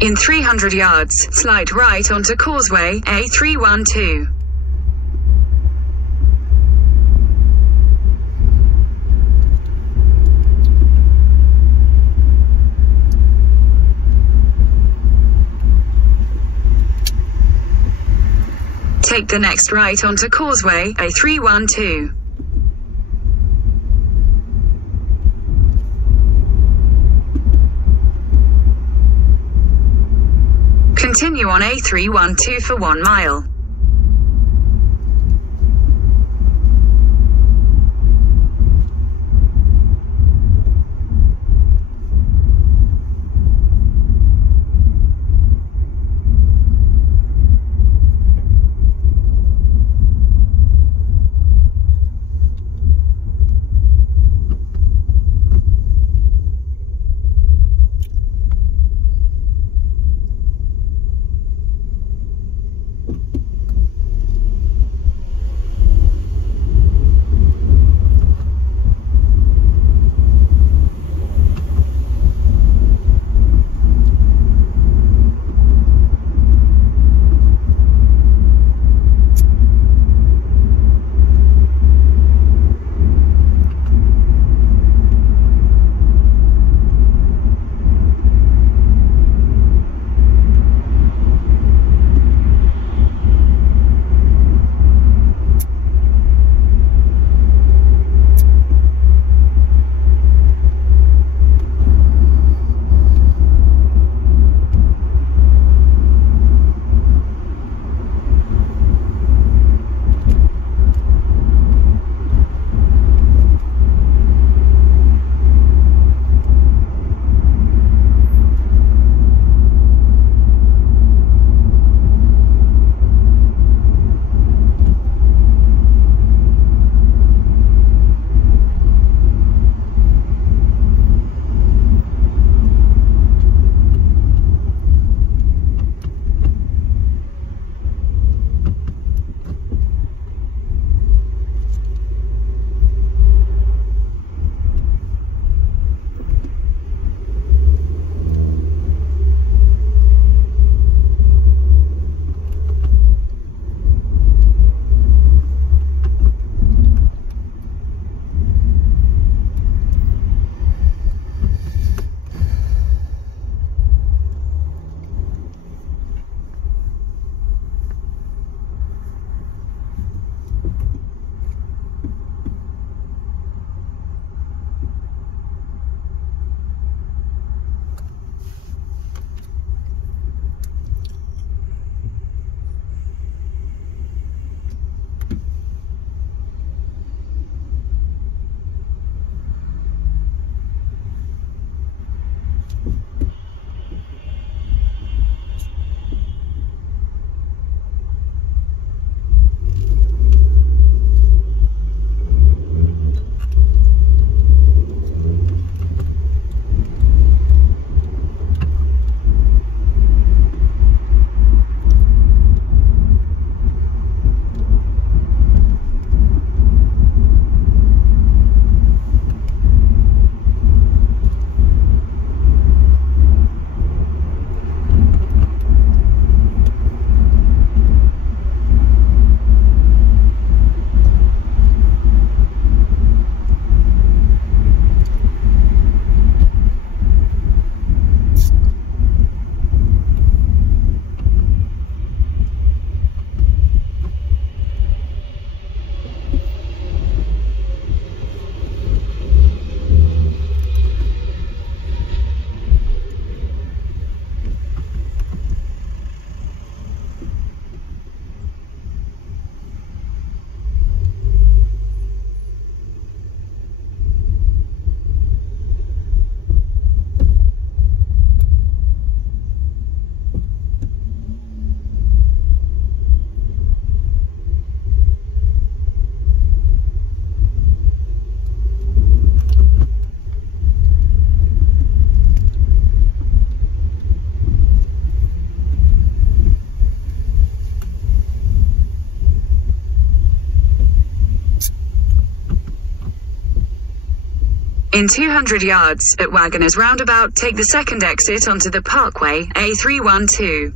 In 300 yards, slide right onto Causeway A312. Take the next right onto Causeway A312. Continue on A312 for 1 mile. In 200 yards, at Wagoners Roundabout, take the second exit onto the Parkway, A312.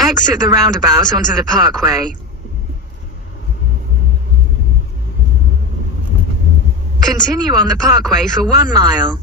Exit the roundabout onto the Parkway. Continue on the Parkway for 1 mile.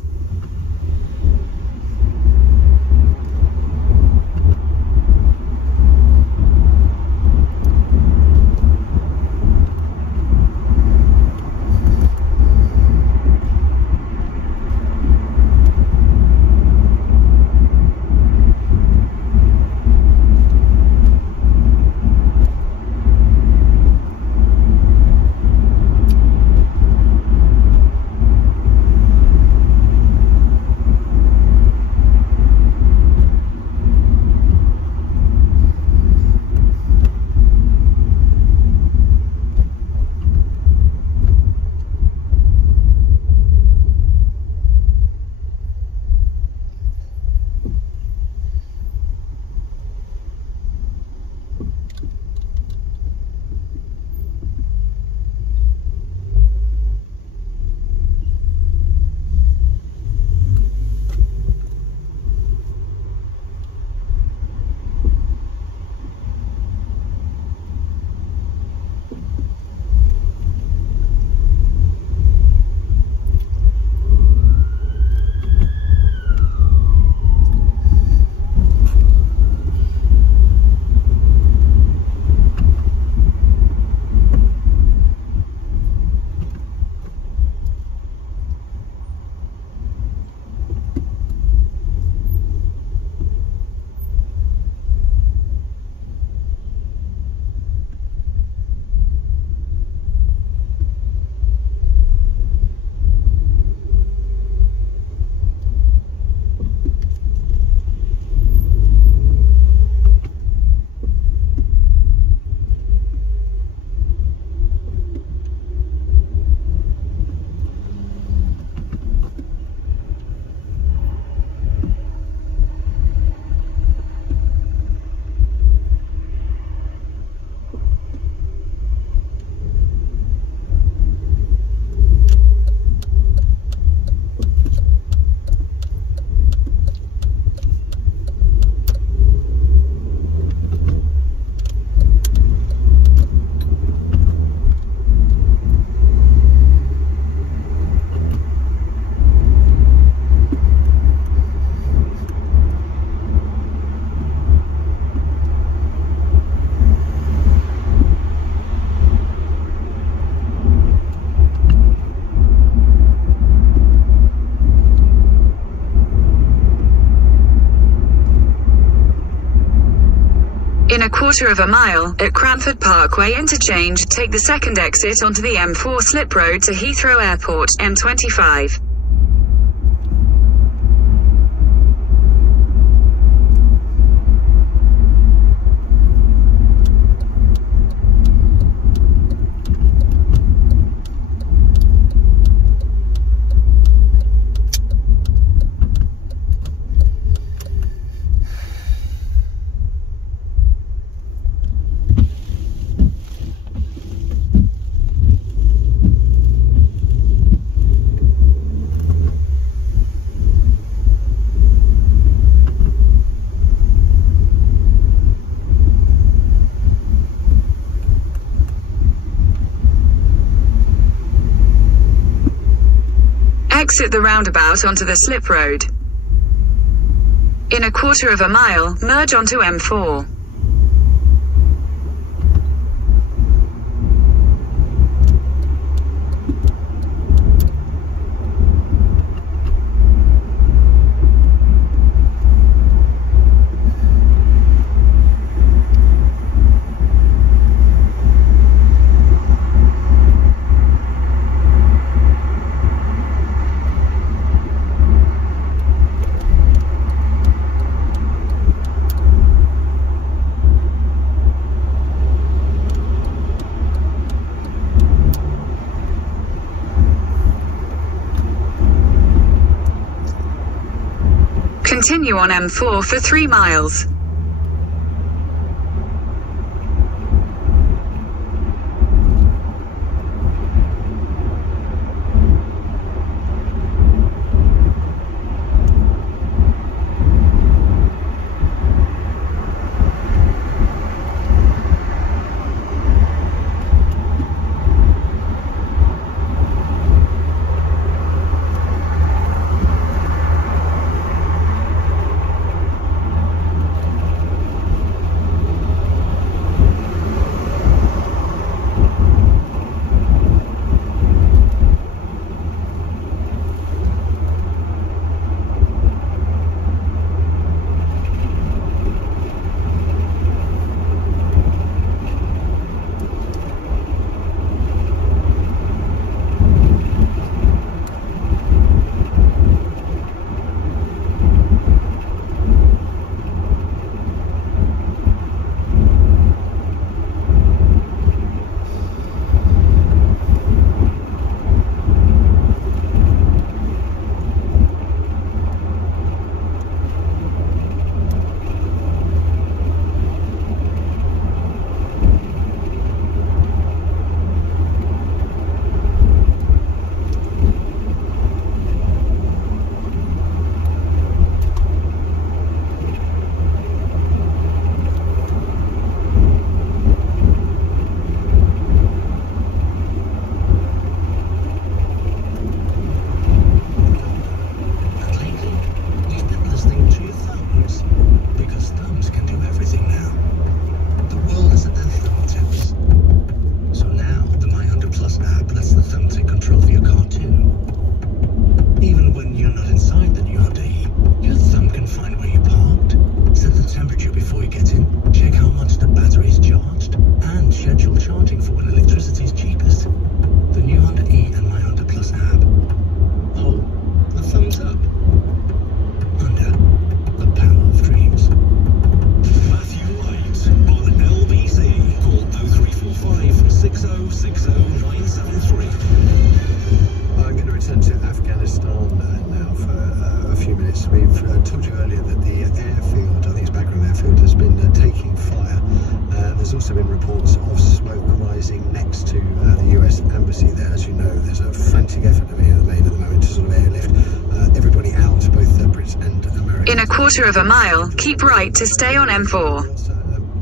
In a quarter of a mile, at Cranford Parkway Interchange, take the second exit onto the M4 slip road to Heathrow Airport, M25. exit the roundabout onto the slip road. In a quarter of a mile, merge onto M4. Continue on M4 for 3 miles. In a quarter of a mile, keep right to stay on M4.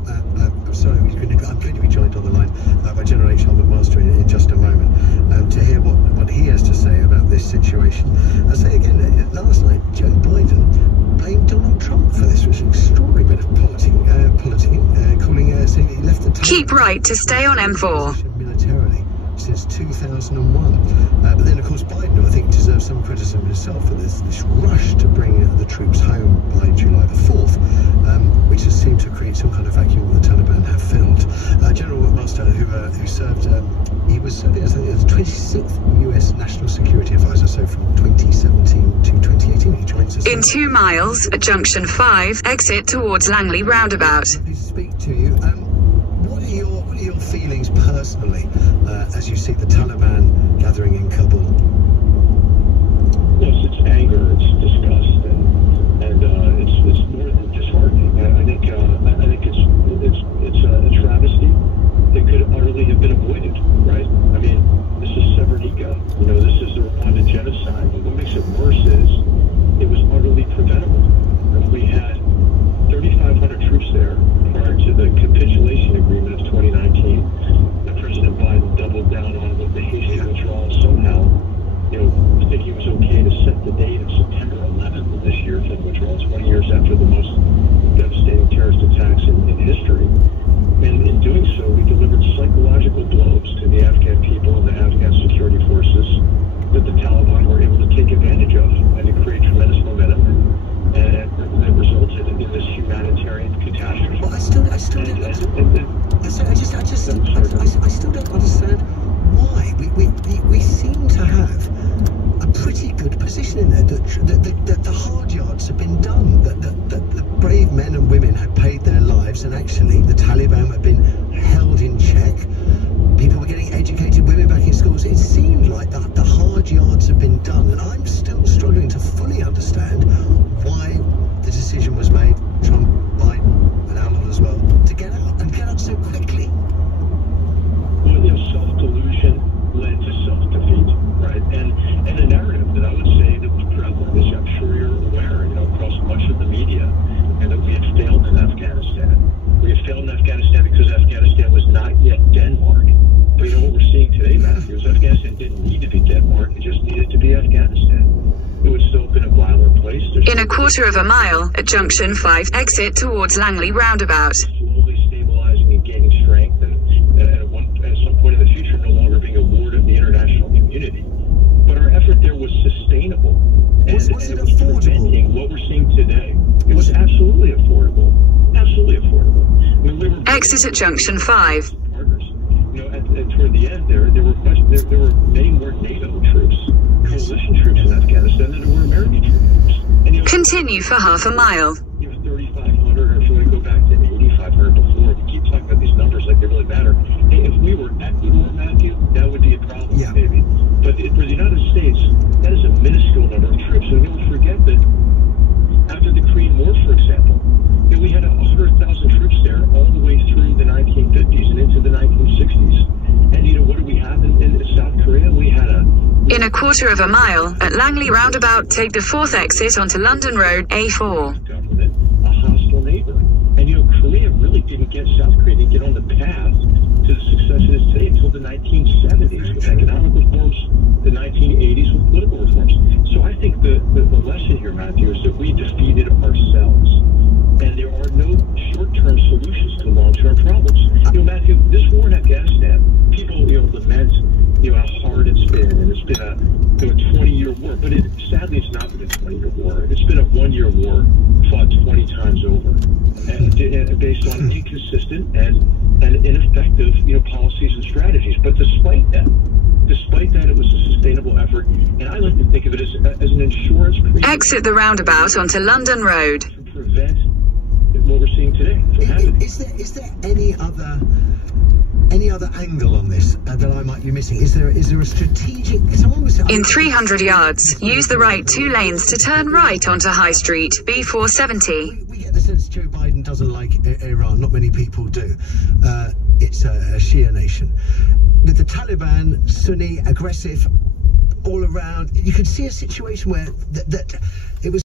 I'm sorry, I'm going to be joined on the line by General H. Helmut Master in just a moment to hear what he has to say about this situation. I'll say again, last night Joe Biden blamed Donald Trump for this, which is an extraordinary bit of politicking, saying he left the Keep right to stay on M4. Militarily since 2001. But then, of course, Biden, who I think deserves some criticism himself for this rush to bring the troops home by July the 4th, which has seemed to create some kind of vacuum that the Taliban have filled. General Master, who served, he was serving as the 26th US National Security Advisor, so from 2017 to 2018. He joins us. In 2 miles, at Junction 5, exit towards Langley Roundabout. Happy to speak to you. What are your feelings personally as you see the Taliban gathering in Kabul? Yes, it's anger, it's disgust, and it's more than disheartening. I think it's a travesty that could utterly have been avoided, right? I mean, this is Srebrenica. You know, this is the Rwandan genocide. And what makes it worse is it was utterly preventable. If we had 3,500 troops there prior to the capitulation agreement of 2019, President Biden doubled down on with the hasty withdrawal somehow, you know, thinking it was okay still don't understand why. We seem to have a pretty good position in there. That the hard yards have been done. That the brave men and women had paid their lives, and actually the Taliban had been held in check. People were getting educated, women back in schools. It seemed like that the hard yards have been done, and I'm still struggling to fully understand why the decision was made, Trump, Biden, and our lot as well, to get out so quickly. Well, self-delusion led to self-defeat, right? And a narrative that I would say that was prevalent, as I'm sure you're aware, across much of the media, and that we had failed in Afghanistan. We had failed in Afghanistan because Afghanistan was not yet Denmark. But what we're seeing today, Matthew, is Afghanistan didn't need to be Denmark. It just needed to be Afghanistan. It would still have been a violent place. In a quarter of a mile, at junction 5, exit towards Langley roundabout. Slowly stabilizing and gaining strength, and at some point in the future, no longer being a ward of the international community. But our effort there was sustainable. Was it affordable? What we're seeing today, it was absolutely affordable. Absolutely affordable. I mean, we were exit at junction 5. Partners. Toward the end, there were many more NATO troops, coalition troops in Afghanistan than there were American troops. And, continue for half a mile. 3,500, or if you want to go back to 8,500 before, we keep talking about these numbers like they really matter. Hey, if we were at the war, Matthew, that would be a problem, maybe. But for the United States, that is a minuscule number of troops. So don't forget that after the Korean War, for example, we had 100,000 troops there all the way through the 1950s and into the 1960s. And what do we have in South Korea? We had in a quarter of a mile, at Langley roundabout, take the 4th exit onto London Road, A4. Government, a hostile neighbor. And Korea really didn't get, South Korea didn't get on the path to the success it is today until the 1970s with economic reforms, the 1980s with political reforms. So I think the lesson here, Matthew, is that we defeated ourselves. And there are no short-term solutions to long-term problems. Matthew, this war in Afghanistan, people lament how hard it's been, and it's been a 20-year war. But sadly, it's not been a 20-year war. It's been a 1-year war fought 20 times over, and based on inconsistent and ineffective policies and strategies. But despite that, it was a sustainable effort, and I like to think of it as an insurance premium. Exit the roundabout onto London Road. To prevent what we're seeing today from happening. Is there any other angle on this that I might be missing? Is there a strategic? In 300 yards, use the right 2 lanes to turn right onto High Street, B470. We get the sense Joe Biden doesn't like Iran. Not many people do. It's a Shia nation. With the Taliban, Sunni, aggressive, all around, you could see a situation where that it was